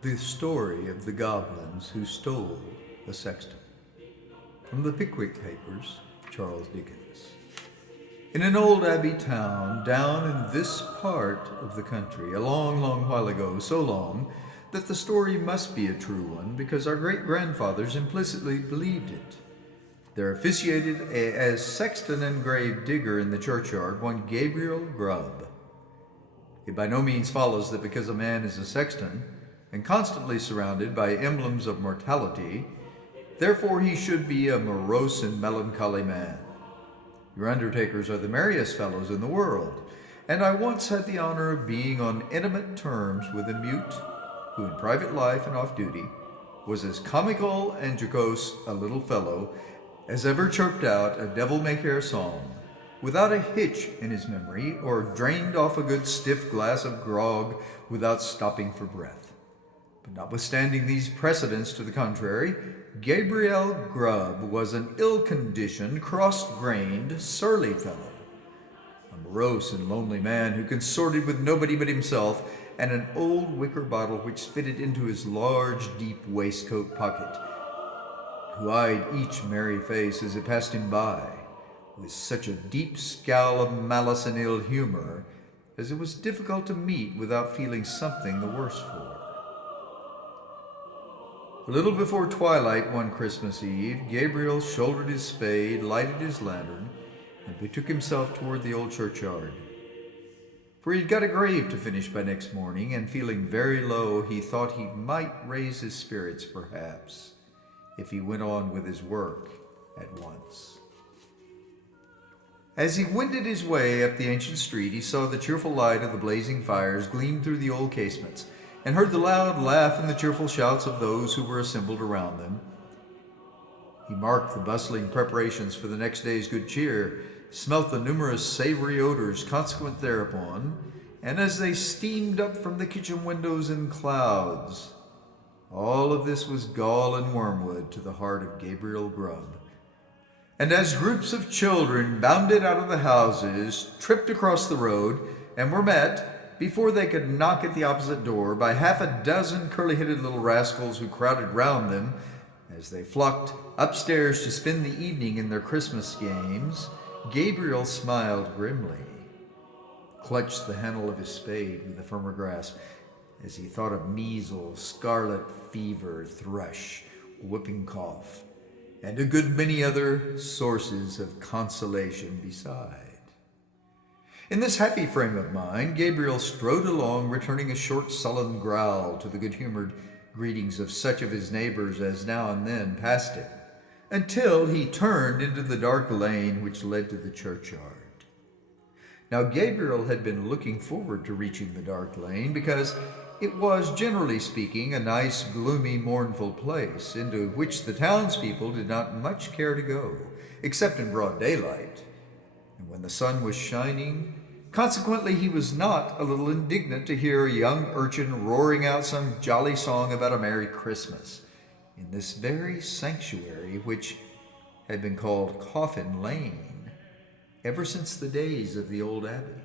The Story of the Goblins Who Stole a Sexton. From the Pickwick Papers, Charles Dickens. In an old abbey town down in this part of the country, a long, long while ago, so long that the story must be a true one because our great-grandfathers implicitly believed it. There officiated as sexton and grave digger in the churchyard one Gabriel Grubb. It by no means follows that because a man is a sexton, and constantly surrounded by emblems of mortality, therefore he should be a morose and melancholy man. Your undertakers are the merriest fellows in the world, and I once had the honor of being on intimate terms with a mute who in private life and off duty was as comical and jocose a little fellow as ever chirped out a devil-may-care song, without a hitch in his memory, or drained off a good stiff glass of grog without stopping for breath. But notwithstanding these precedents to the contrary, Gabriel Grubb was an ill-conditioned, cross-grained, surly fellow, a morose and lonely man who consorted with nobody but himself and an old wicker bottle which fitted into his large, deep waistcoat pocket, who eyed each merry face as it passed him by with such a deep scowl of malice and ill humor as it was difficult to meet without feeling something the worse for. A little before twilight one Christmas Eve, Gabriel shouldered his spade, lighted his lantern, and betook himself toward the old churchyard. For he'd got a grave to finish by next morning, and feeling very low, he thought he might raise his spirits, perhaps, if he went on with his work at once. As he wended his way up the ancient street, he saw the cheerful light of the blazing fires gleam through the old casements, and heard the loud laugh and the cheerful shouts of those who were assembled around them. He marked the bustling preparations for the next day's good cheer, smelt the numerous savory odors consequent thereupon, and as they steamed up from the kitchen windows in clouds, all of this was gall and wormwood to the heart of Gabriel Grubb. And as groups of children bounded out of the houses, tripped across the road, and were met, before they could knock at the opposite door, by half a dozen curly-headed little rascals who crowded round them as they flocked upstairs to spend the evening in their Christmas games, Gabriel smiled grimly, clutched the handle of his spade with a firmer grasp as he thought of measles, scarlet fever, thrush, whooping cough, and a good many other sources of consolation beside. In this happy frame of mind, Gabriel strode along, returning a short, sullen growl to the good-humored greetings of such of his neighbors as now and then passed him, until he turned into the dark lane which led to the churchyard. Now Gabriel had been looking forward to reaching the dark lane because it was, generally speaking, a nice, gloomy, mournful place into which the townspeople did not much care to go, except in broad daylight, and when the sun was shining. Consequently, he was not a little indignant to hear a young urchin roaring out some jolly song about a Merry Christmas in this very sanctuary which had been called Coffin Lane ever since the days of the old abbey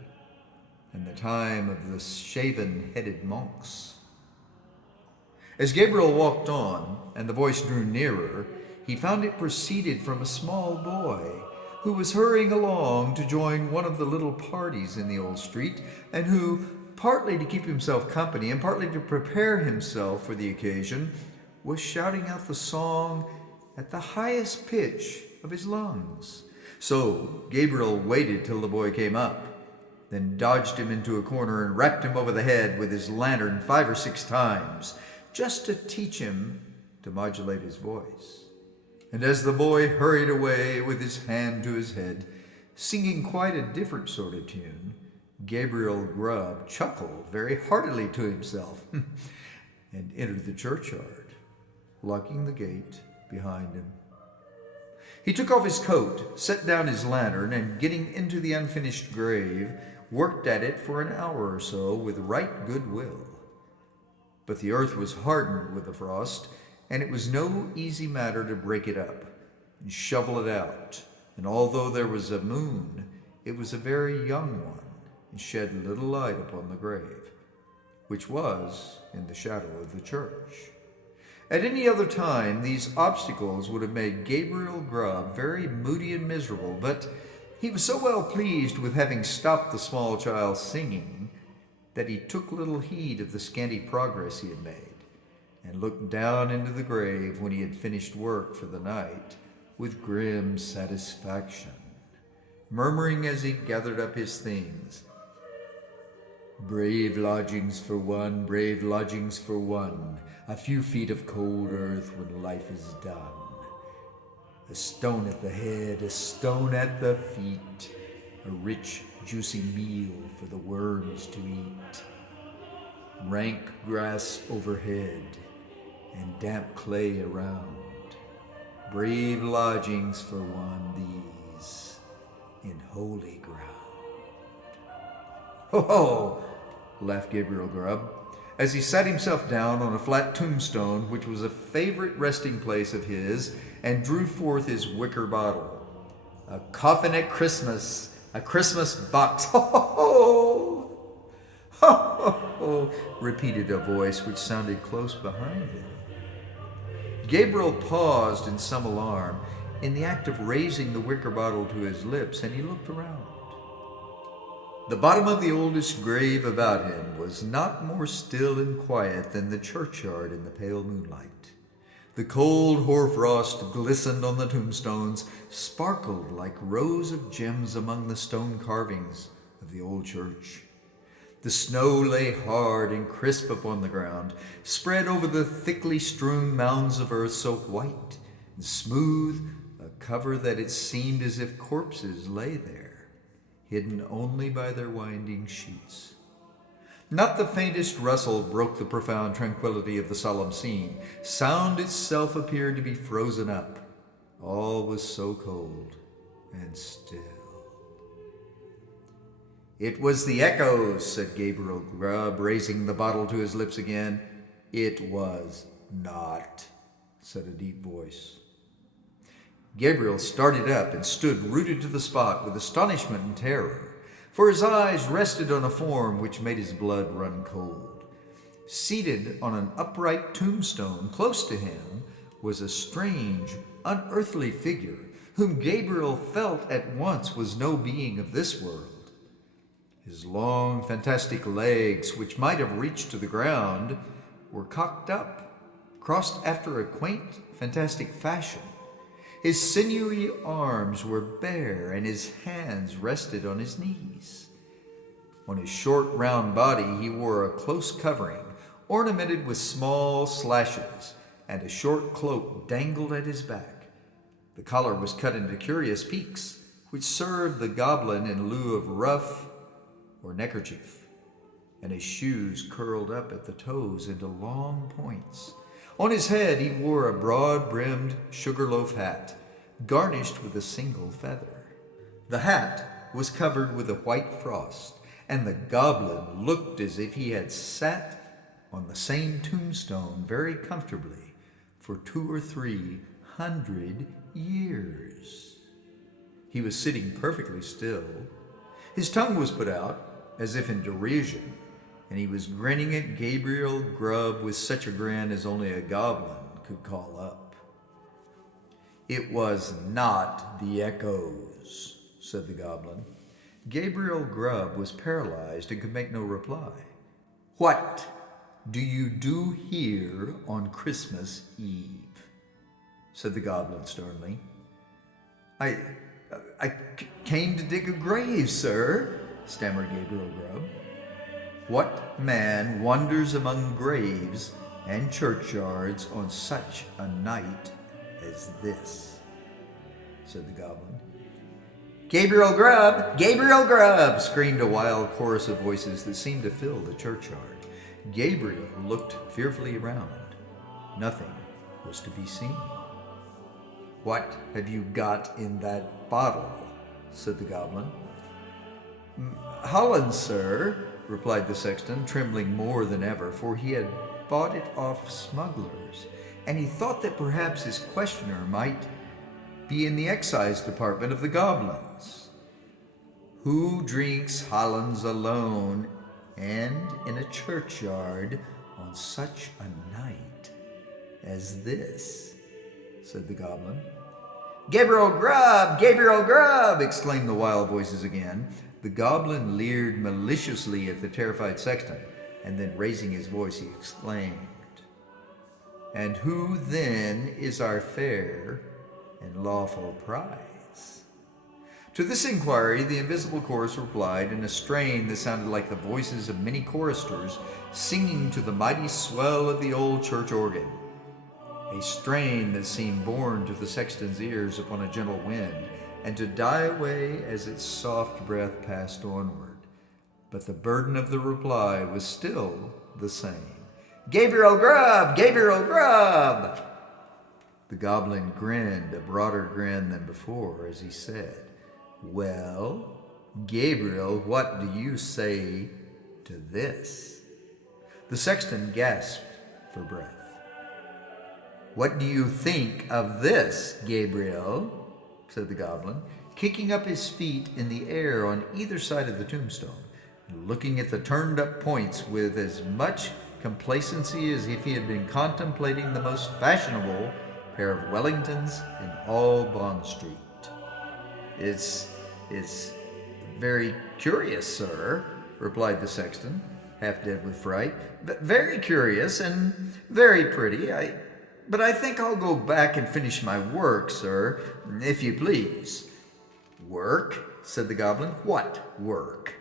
and the time of the shaven-headed monks. As Gabriel walked on, and the voice drew nearer, he found it proceeded from a small boy who was hurrying along to join one of the little parties in the old street, and who, partly to keep himself company and partly to prepare himself for the occasion, was shouting out the song at the highest pitch of his lungs. So Gabriel waited till the boy came up, then dodged him into a corner and rapped him over the head with his lantern 5 or 6 times, just to teach him to modulate his voice. And as the boy hurried away with his hand to his head, singing quite a different sort of tune, Gabriel Grubb chuckled very heartily to himself and entered the churchyard, locking the gate behind him. He took off his coat, set down his lantern, and getting into the unfinished grave, worked at it for an hour or so with right good will. But the earth was hardened with the frost, and it was no easy matter to break it up and shovel it out. And although there was a moon, it was a very young one, and shed little light upon the grave, which was in the shadow of the church. At any other time, these obstacles would have made Gabriel Grubb very moody and miserable, but he was so well pleased with having stopped the small child singing that he took little heed of the scanty progress he had made, and looked down into the grave when he had finished work for the night with grim satisfaction, murmuring as he gathered up his things, "Brave lodgings for one, brave lodgings for one, a few feet of cold earth when life is done. A stone at the head, a stone at the feet, a rich, juicy meal for the worms to eat. Rank grass overhead, and damp clay around. Brave lodgings for one, these, in holy ground." "Ho, ho!" laughed Gabriel Grubb, as he sat himself down on a flat tombstone which was a favorite resting place of his, and drew forth his wicker bottle. "A coffin at Christmas, a Christmas box, ho, ho, ho! Ho, ho, ho!" repeated a voice which sounded close behind him. Gabriel paused in some alarm in the act of raising the wicker bottle to his lips, and he looked around. The bottom of the oldest grave about him was not more still and quiet than the churchyard in the pale moonlight. The cold hoarfrost glistened on the tombstones, sparkled like rows of gems among the stone carvings of the old church. The snow lay hard and crisp upon the ground, spread over the thickly strewn mounds of earth so white and smooth a cover that it seemed as if corpses lay there, hidden only by their winding sheets. Not the faintest rustle broke the profound tranquility of the solemn scene. Sound itself appeared to be frozen up. All was so cold and still. "It was the echoes," said Gabriel Grubb, raising the bottle to his lips again. "It was not," said a deep voice. Gabriel started up and stood rooted to the spot with astonishment and terror, for his eyes rested on a form which made his blood run cold. Seated on an upright tombstone close to him was a strange, unearthly figure, whom Gabriel felt at once was no being of this world. His long, fantastic legs, which might have reached to the ground, were cocked up, crossed after a quaint, fantastic fashion. His sinewy arms were bare, and his hands rested on his knees. On his short, round body he wore a close covering, ornamented with small slashes, and a short cloak dangled at his back. The collar was cut into curious peaks, which served the goblin in lieu of ruff or neckerchief, and his shoes curled up at the toes into long points. On his head he wore a broad-brimmed sugarloaf hat, garnished with a single feather. The hat was covered with a white frost, and the goblin looked as if he had sat on the same tombstone very comfortably for 200 or 300 years. He was sitting perfectly still. His tongue was put out, as if in derision, and he was grinning at Gabriel Grubb with such a grin as only a goblin could call up. "It was not the echoes," said the goblin. Gabriel Grubb was paralyzed and could make no reply. "What do you do here on Christmas Eve?" said the goblin sternly. I came to dig a grave, sir," stammered Gabriel Grubb. "What man wanders among graves and churchyards on such a night as this?" said the goblin. "Gabriel Grubb! Gabriel Grubb!" screamed a wild chorus of voices that seemed to fill the churchyard. Gabriel looked fearfully around. Nothing was to be seen. "What have you got in that bottle?" said the goblin. "Hollands, sir," replied the sexton, trembling more than ever, for he had bought it off smugglers, and he thought that perhaps his questioner might be in the excise department of the Goblins. "Who drinks Hollands alone and in a churchyard on such a night as this, said the goblin. Gabriel Grubb! Gabriel Grubb! Exclaimed the wild voices again. The goblin leered maliciously at the terrified sexton, and then raising his voice he exclaimed, And who then is our fair and lawful prize? To this inquiry the invisible chorus replied in a strain that sounded like the voices of many choristers singing to the mighty swell of the old church organ, a strain that seemed borne to the sexton's ears upon a gentle wind, and to die away as its soft breath passed onward. But the burden of the reply was still the same. Gabriel Grubb! Gabriel Grubb! The goblin grinned a broader grin than before as he said, Well, Gabriel, what do you say to this? The sexton gasped for breath. What do you think of this, Gabriel? Said the goblin, kicking up his feet in the air on either side of the tombstone, and looking at the turned-up points with as much complacency as if he had been contemplating the most fashionable pair of Wellingtons in all Bond Street. It's very curious, sir, replied the sexton, half dead with fright. Very curious and very pretty. But I think I'll go back and finish my work, sir, if you please. Work? Said the goblin. What work?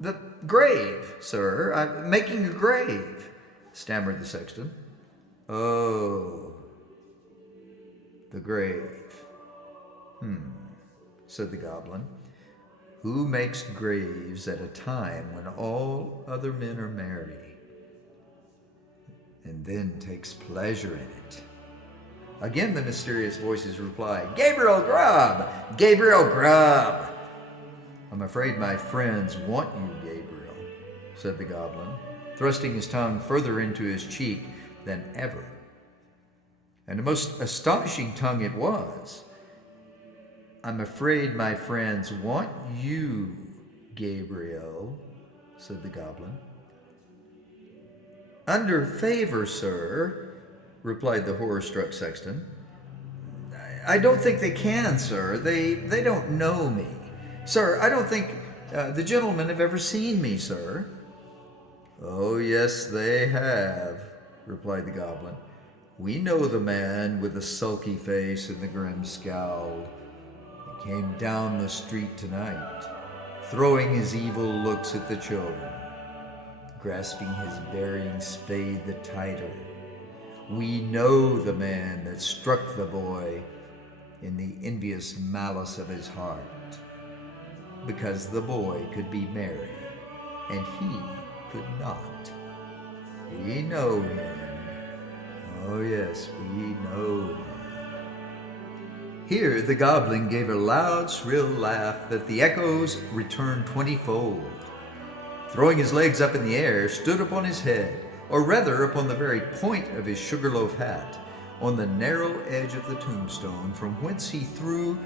The grave, sir. I'm making a grave, stammered the sexton. Oh, the grave. Said the goblin. Who makes graves at a time when all other men are merry, and then takes pleasure in it? Again the mysterious voices replied, Gabriel Grubb! Gabriel Grubb! I'm afraid my friends want you, Gabriel, said the goblin, thrusting his tongue further into his cheek than ever. And a most astonishing tongue it was. I'm afraid my friends want you, Gabriel, said the goblin. Under favor, sir, replied the horror-struck sexton. I don't think they can, sir. They don't know me. Sir, I don't think the gentlemen have ever seen me, sir. Oh, yes, they have, replied the goblin. We know the man with the sulky face and the grim scowl. He came down the street tonight, throwing his evil looks at the children, grasping his burying spade the tighter. We know the man that struck the boy in the envious malice of his heart, because the boy could be merry, and he could not. We know him. Oh yes, we know him. Here the goblin gave a loud, shrill laugh that the echoes returned 20-fold. Throwing his legs up in the air, stood upon his head, or rather upon the very point of his sugarloaf hat, on the narrow edge of the tombstone, from whence he threw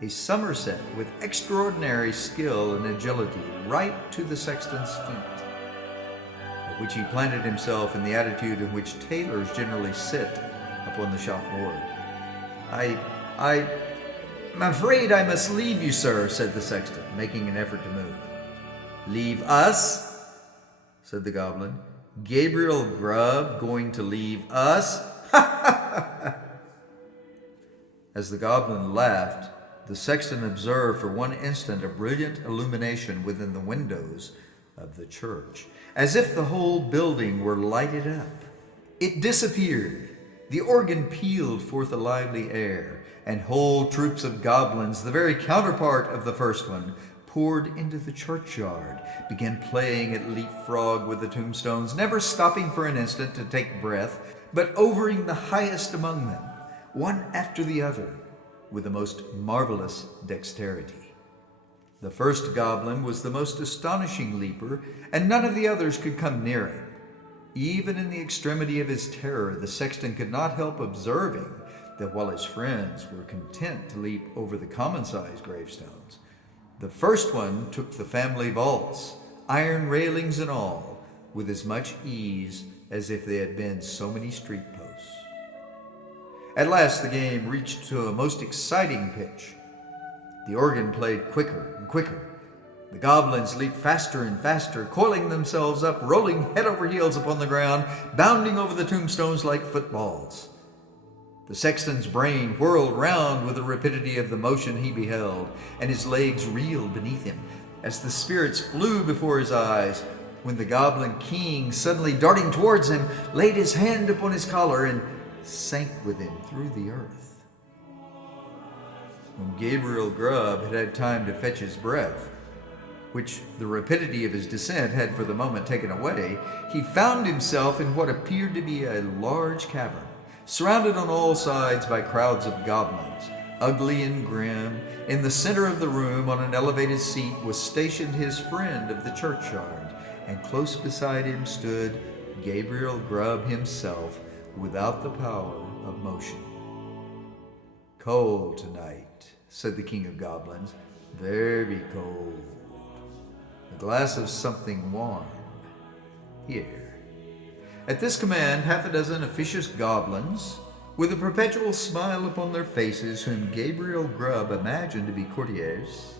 a somerset with extraordinary skill and agility right to the sexton's feet, at which he planted himself in the attitude in which tailors generally sit upon the shop board. I'm afraid I must leave you, sir, said the sexton, making an effort to move. Leave us? Said the goblin. Gabriel Grubb going to leave us? As the goblin laughed, the sexton observed for one instant a brilliant illumination within the windows of the church, as if the whole building were lighted up. It disappeared. The organ pealed forth a lively air, and whole troops of goblins, the very counterpart of the first one, poured into the churchyard, began playing at leapfrog with the tombstones, never stopping for an instant to take breath, but overing the highest among them, one after the other, with the most marvelous dexterity. The first goblin was the most astonishing leaper, and none of the others could come near him. Even in the extremity of his terror, the sexton could not help observing that while his friends were content to leap over the common-sized gravestones, the first one took the family vaults, iron railings and all, with as much ease as if they had been so many street posts. At last the game reached to a most exciting pitch. The organ played quicker and quicker. The goblins leaped faster and faster, coiling themselves up, rolling head over heels upon the ground, bounding over the tombstones like footballs. The sexton's brain whirled round with the rapidity of the motion he beheld, and his legs reeled beneath him as the spirits flew before his eyes, when the goblin king, suddenly darting towards him, laid his hand upon his collar and sank with him through the earth. When Gabriel Grubb had had time to fetch his breath, which the rapidity of his descent had for the moment taken away, he found himself in what appeared to be a large cavern, surrounded on all sides by crowds of goblins, ugly and grim. In the center of the room, on an elevated seat, was stationed his friend of the churchyard, and close beside him stood Gabriel Grubb himself, without the power of motion. "Cold tonight," said the king of goblins, "very cold. A glass of something warm. Here." At this command, half a dozen officious goblins, with a perpetual smile upon their faces, whom Gabriel Grubb imagined to be courtiers,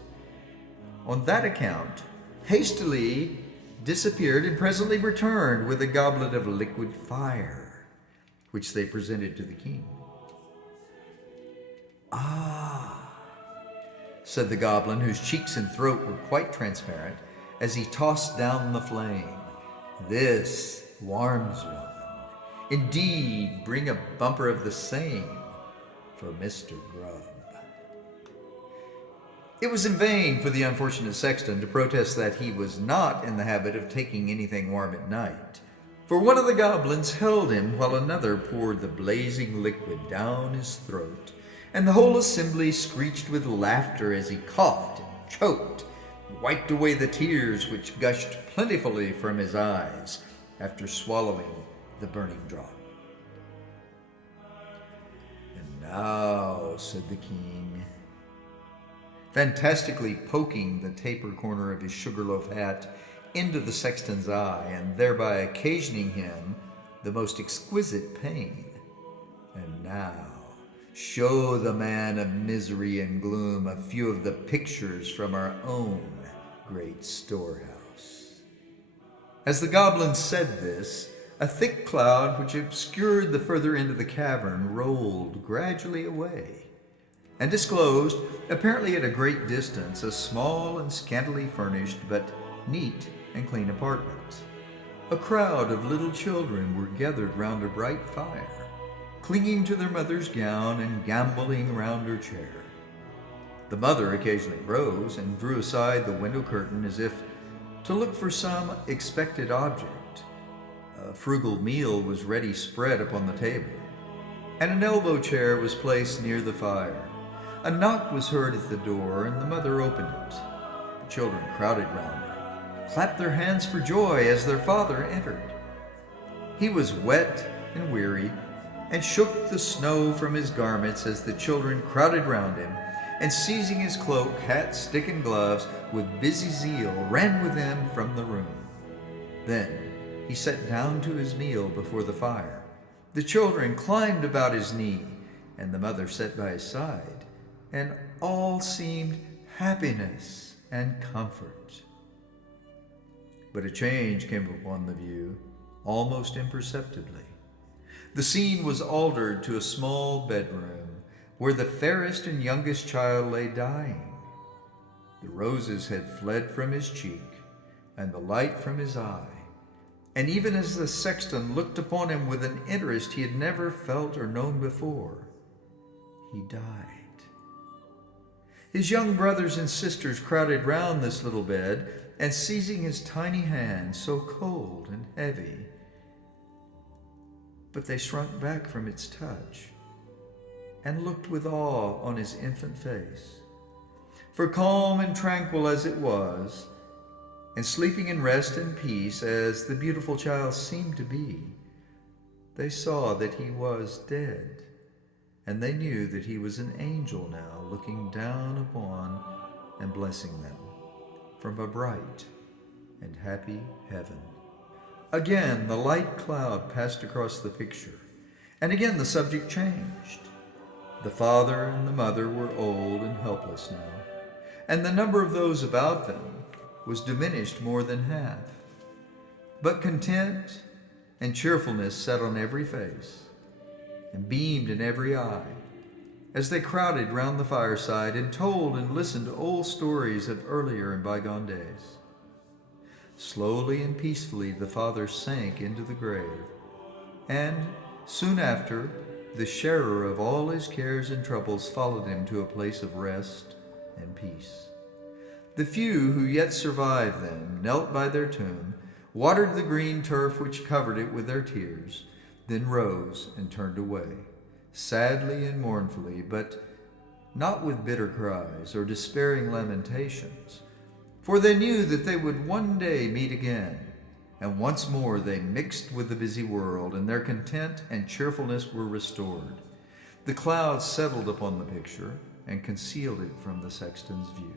on that account hastily disappeared and presently returned with a goblet of liquid fire, which they presented to the king. "Ah," said the goblin, whose cheeks and throat were quite transparent, as he tossed down the flame, "this warms one. Indeed, bring a bumper of the same for Mr. Grubb." It was in vain for the unfortunate sexton to protest that he was not in the habit of taking anything warm at night, for one of the goblins held him while another poured the blazing liquid down his throat, and the whole assembly screeched with laughter as he coughed and choked, and wiped away the tears which gushed plentifully from his eyes after swallowing the burning drop. "And now," said the king, fantastically poking the taper corner of his sugarloaf hat into the sexton's eye, and thereby occasioning him the most exquisite pain, "and now show the man of misery and gloom a few of the pictures from our own great storehouse." As the goblin said this, a thick cloud which obscured the further end of the cavern rolled gradually away, and disclosed, apparently at a great distance, a small and scantily furnished but neat and clean apartment. A crowd of little children were gathered round a bright fire, clinging to their mother's gown and gambolling round her chair. The mother occasionally rose and drew aside the window curtain as if to look for some expected object. A frugal meal was ready spread upon the table, and an elbow chair was placed near the fire. A knock was heard at the door, and the mother opened it. The children crowded round her, clapped their hands for joy as their father entered. He was wet and weary, and shook the snow from his garments as the children crowded round him, and seizing his cloak, hat, stick, and gloves, with busy zeal ran with them from the room. Then he sat down to his meal before the fire. The children climbed about his knee, and the mother sat by his side, and all seemed happiness and comfort. But a change came upon the view, almost imperceptibly. The scene was altered to a small bedroom, where the fairest and youngest child lay dying. The roses had fled from his cheek, and the light from his eye, and even as the sexton looked upon him with an interest he had never felt or known before, he died. His young brothers and sisters crowded round this little bed, and seizing his tiny hand, so cold and heavy, but they shrunk back from its touch, and looked with awe on his infant face. For calm and tranquil as it was, and sleeping in rest and peace as the beautiful child seemed to be, they saw that he was dead, and they knew that he was an angel now, looking down upon and blessing them from a bright and happy heaven. Again, the light cloud passed across the picture, and again the subject changed. The father and the mother were old and helpless now, and the number of those about them was diminished more than half. But content and cheerfulness sat on every face and beamed in every eye as they crowded round the fireside and told and listened to old stories of earlier and bygone days. Slowly and peacefully the father sank into the grave, and soon after the sharer of all his cares and troubles followed him to a place of rest and peace. The few who yet survived them knelt by their tomb, watered the green turf which covered it with their tears, then rose and turned away, sadly and mournfully, but not with bitter cries or despairing lamentations, for they knew that they would one day meet again, and once more they mixed with the busy world, and their content and cheerfulness were restored. The clouds settled upon the picture and concealed it from the sexton's view.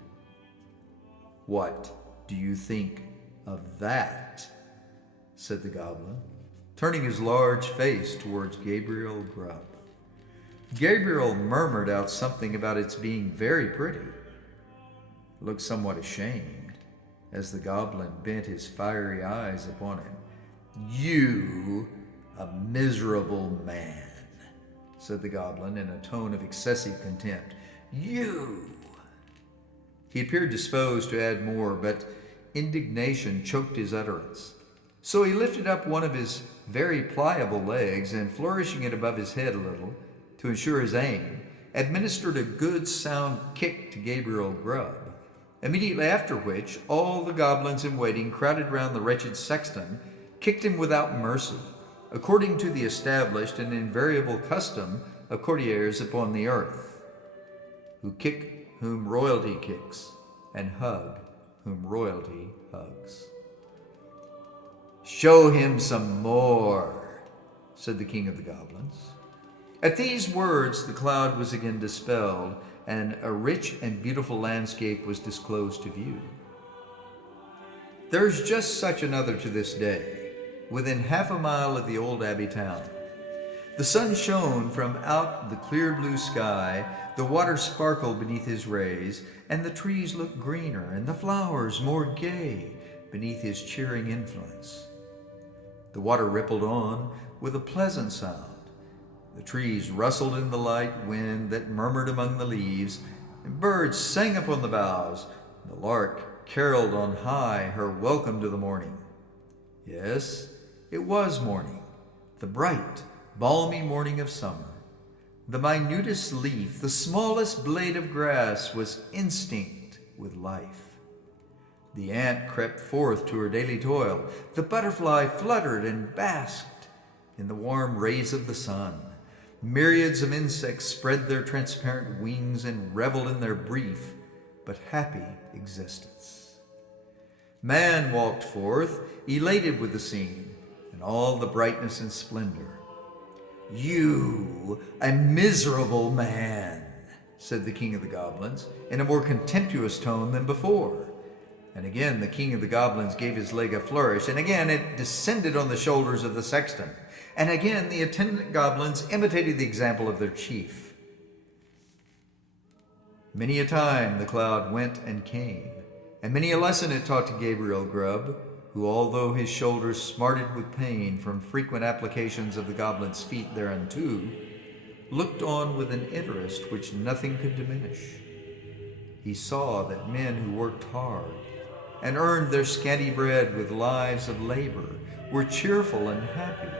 "What do you think of that?" said the goblin, turning his large face towards Gabriel Grubb. Gabriel murmured out something about its being very pretty, looked somewhat ashamed as the goblin bent his fiery eyes upon him. "You, a miserable man," said the goblin in a tone of excessive contempt. "You!" He appeared disposed to add more, but indignation choked his utterance. So he lifted up one of his very pliable legs and, flourishing it above his head a little, to ensure his aim, administered a good sound kick to Gabriel Grubb, immediately after which all the goblins in waiting crowded round the wretched sexton, kicked him without mercy, according to the established and invariable custom of courtiers upon the earth, who kick whom royalty kicks, and hug whom royalty hugs. "Show him some more," said the king of the goblins. At these words the cloud was again dispelled, and a rich and beautiful landscape was disclosed to view. There's just such another to this day, within half a mile of the old abbey town. The sun shone from out the clear blue sky, the water sparkled beneath his rays, and the trees looked greener, and the flowers more gay beneath his cheering influence. The water rippled on with a pleasant sound. The trees rustled in the light wind that murmured among the leaves, and birds sang upon the boughs. The lark caroled on high her welcome to the morning. Yes, it was morning, the bright, balmy morning of summer. The minutest leaf, the smallest blade of grass was instinct with life. The ant crept forth to her daily toil. The butterfly fluttered and basked in the warm rays of the sun. Myriads of insects spread their transparent wings and reveled in their brief but happy existence. Man walked forth, elated with the scene and all the brightness and splendor. "You, a miserable man," said the king of the goblins, in a more contemptuous tone than before. And again the king of the goblins gave his leg a flourish, and again it descended on the shoulders of the sexton. And again the attendant goblins imitated the example of their chief. Many a time the cloud went and came, and many a lesson it taught to Gabriel Grubb, who, although his shoulders smarted with pain from frequent applications of the goblin's feet thereunto, looked on with an interest which nothing could diminish. He saw that men who worked hard and earned their scanty bread with lives of labor were cheerful and happy,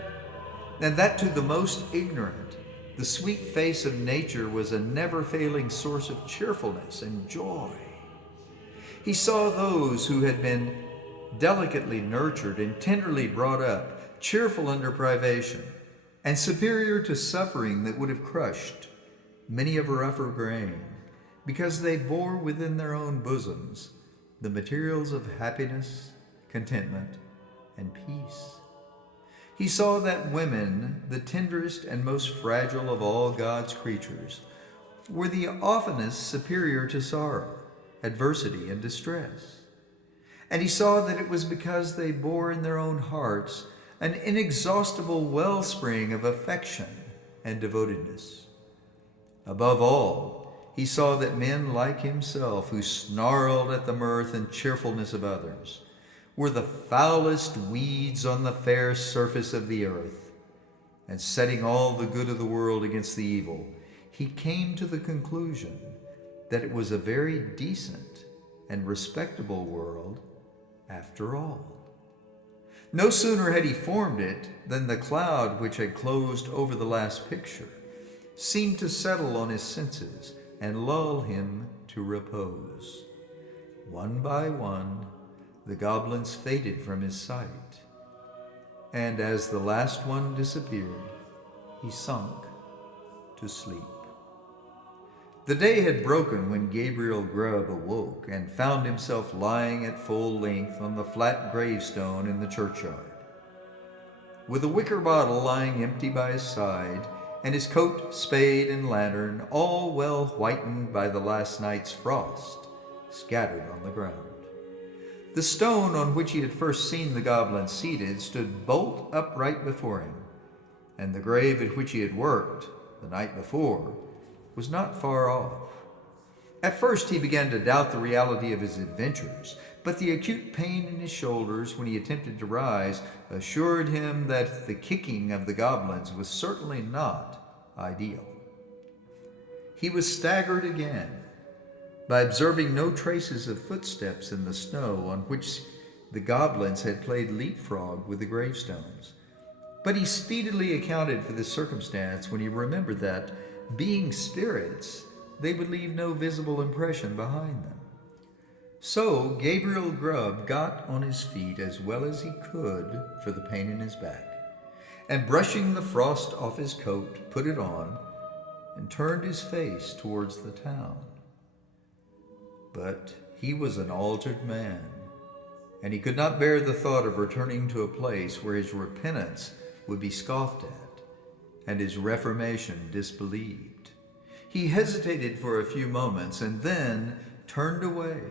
and that to the most ignorant, the sweet face of nature was a never-failing source of cheerfulness and joy. He saw those who had been delicately nurtured and tenderly brought up, cheerful under privation, and superior to suffering that would have crushed many of a rougher grain, because they bore within their own bosoms the materials of happiness, contentment, and peace. He saw that women, the tenderest and most fragile of all God's creatures, were the oftenest superior to sorrow, adversity, and distress, And he saw that it was because they bore in their own hearts an inexhaustible wellspring of affection and devotedness. Above all, he saw that men like himself, who snarled at the mirth and cheerfulness of others, were the foulest weeds on the fair surface of the earth. And setting all the good of the world against the evil, he came to the conclusion that it was a very decent and respectable world after all. No sooner had he formed it than the cloud which had closed over the last picture seemed to settle on his senses and lull him to repose. One by one, the goblins faded from his sight, and as the last one disappeared, he sunk to sleep. The day had broken when Gabriel Grubb awoke and found himself lying at full length on the flat gravestone in the churchyard, with a wicker bottle lying empty by his side, and his coat, spade, and lantern, all well whitened by the last night's frost, scattered on the ground. The stone on which he had first seen the goblin seated stood bolt upright before him, and the grave at which he had worked the night before was not far off. At first he began to doubt the reality of his adventures, but the acute pain in his shoulders when he attempted to rise assured him that the kicking of the goblins was certainly not ideal. He was staggered again by observing no traces of footsteps in the snow on which the goblins had played leapfrog with the gravestones. But he speedily accounted for this circumstance when he remembered that, being spirits, they would leave no visible impression behind them. So Gabriel Grubb got on his feet as well as he could for the pain in his back, and brushing the frost off his coat, put it on, and turned his face towards the town. But he was an altered man, and he could not bear the thought of returning to a place where his repentance would be scoffed at and his reformation disbelieved. He hesitated for a few moments and then turned away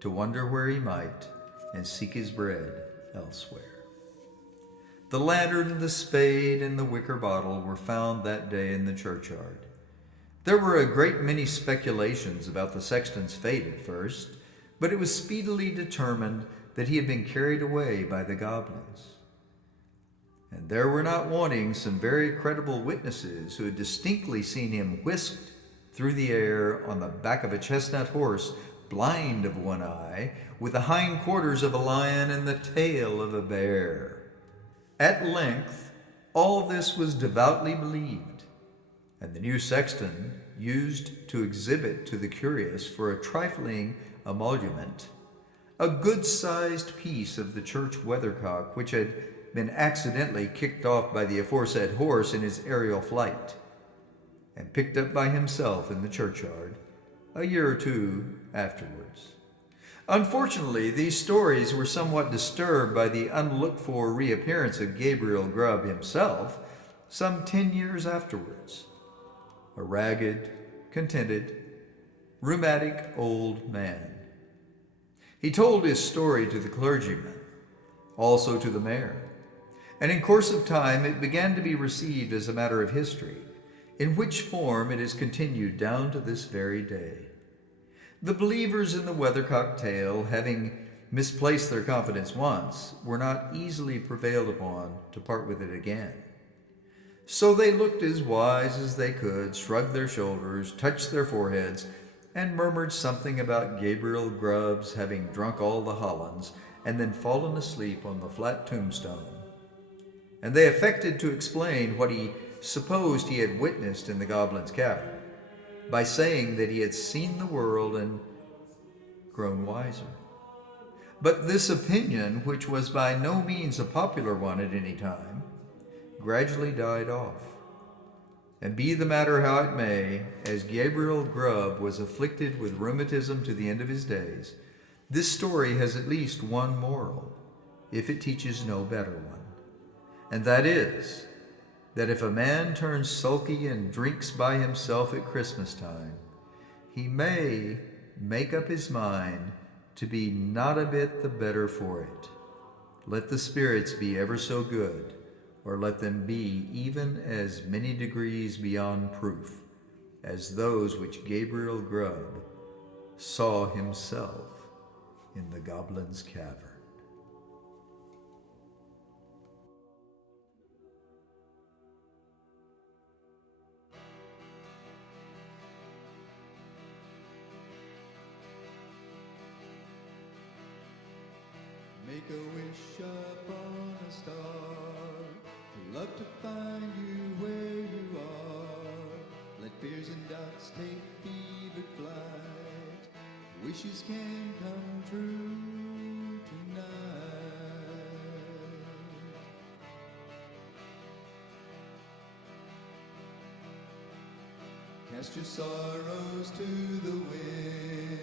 to wonder where he might and seek his bread elsewhere. The lantern, the spade, and the wicker bottle were found that day in the churchyard. There were a great many speculations about the sexton's fate at first, but it was speedily determined that he had been carried away by the goblins. And there were not wanting some very credible witnesses who had distinctly seen him whisked through the air on the back of a chestnut horse, blind of one eye, with the hind quarters of a lion and the tail of a bear. At length, all this was devoutly believed, and the new sexton used to exhibit to the curious for a trifling emolument a good-sized piece of the church weathercock which had been accidentally kicked off by the aforesaid horse in his aerial flight, and picked up by himself in the churchyard a year or two afterwards. Unfortunately, these stories were somewhat disturbed by the unlooked-for reappearance of Gabriel Grubb himself some 10 years afterwards, a ragged, contented, rheumatic old man. He told his story to the clergyman, also to the mayor, and in course of time it began to be received as a matter of history, in which form it has continued down to this very day. The believers in the weathercock tale, having misplaced their confidence once, were not easily prevailed upon to part with it again. So they looked as wise as they could, shrugged their shoulders, touched their foreheads, and murmured something about Gabriel Grubb's having drunk all the Hollands and then fallen asleep on the flat tombstone. And they affected to explain what he supposed he had witnessed in the goblin's cavern by saying that he had seen the world and grown wiser. But this opinion, which was by no means a popular one at any time, gradually died off. And be the matter how it may, as Gabriel Grubb was afflicted with rheumatism to the end of his days, this story has at least one moral, if it teaches no better one. And that is, that if a man turns sulky and drinks by himself at Christmas time, he may make up his mind to be not a bit the better for it. Let the spirits be ever so good, or let them be even as many degrees beyond proof, as those which Gabriel Grubb saw himself in the Goblin's cavern. Make a wish upon a star, to love to find you where you are. Let fears and doubts take fevered flight. Wishes can come true tonight. Cast your sorrows to the wind.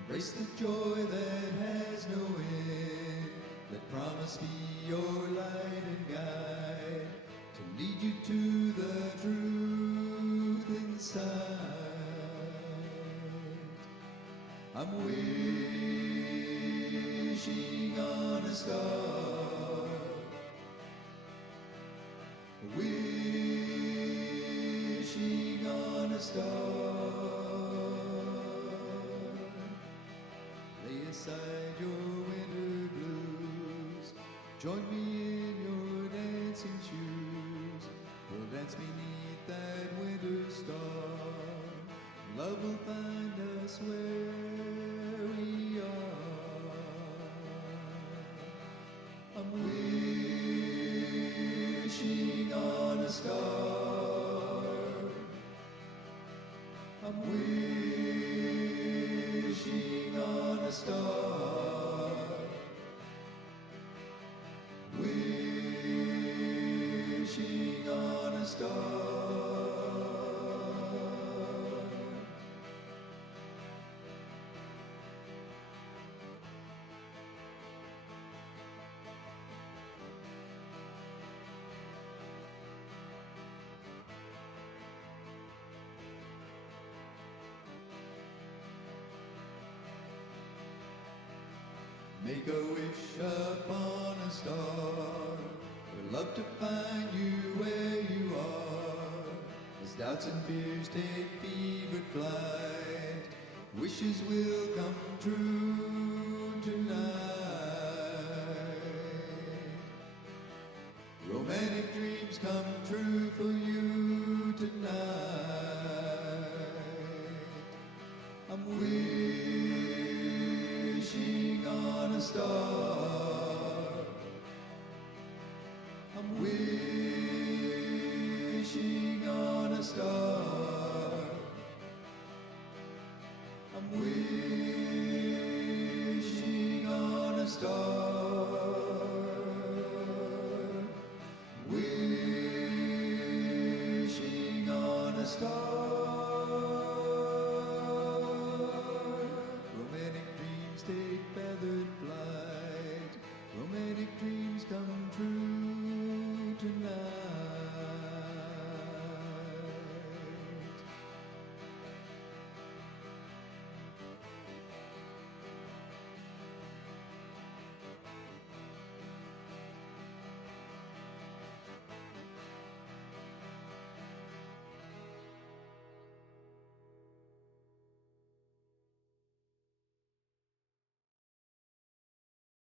Embrace the joy that has no end. Let promise be your light and guide, to lead you to the truth inside. I'm wishing on a star, wishing on a star. Lay aside your winter blues, join me in your dancing shoes. We'll dance beneath that winter star. Love will find us where we are. I'm wishing on a star. I'm wishing on a star. Wishing on a star. Make a wish upon a star, for love to find you where you are. As doubts and fears take fevered flight, wishes will come true tonight. Romantic dreams come true for you tonight. I'm wishing on a star.